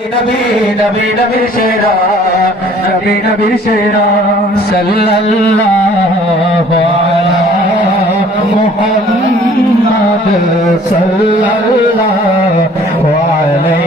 নবী নবী নবী শেরা নবী নবী শেরা সাল্লাল্লাহু আলা মুহাম্মদ সাল্লাল্লাহু আলাইহি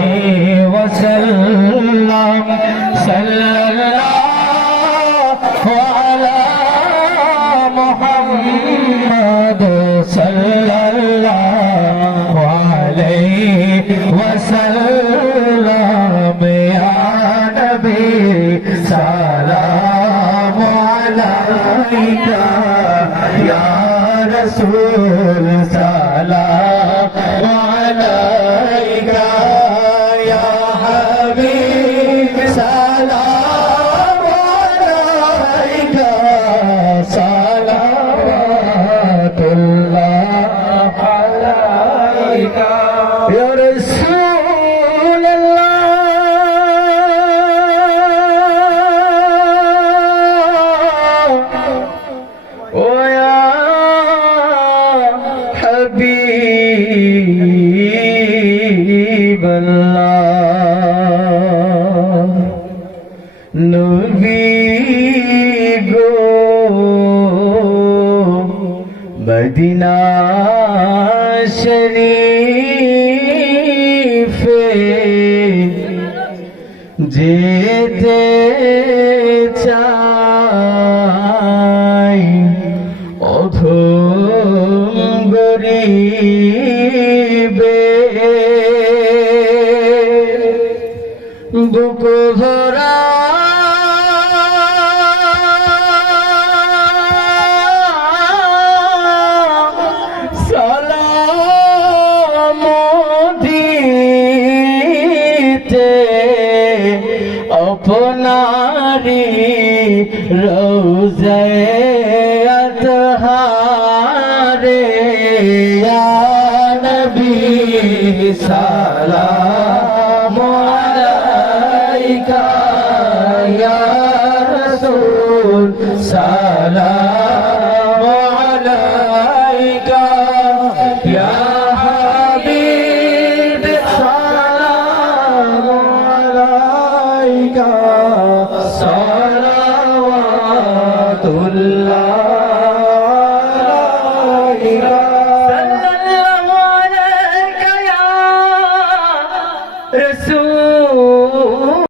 আলাইকা ইয়া রাসূল সালাম আলাইকা ইয়া হাবিব সালাম আলাইকা সালাওয়াতুল্লাহ আলাইকা ইয়া রাসূল নবী গো মদিনা শরীফে যেতে চাই অধম গরিবে। বুক ভরা দিতে আপনারি রোজায় আতহারে নবী সালাম আলাইকা ইয়া রাসূল আলাইকা সালাওয়াতুল্লাহ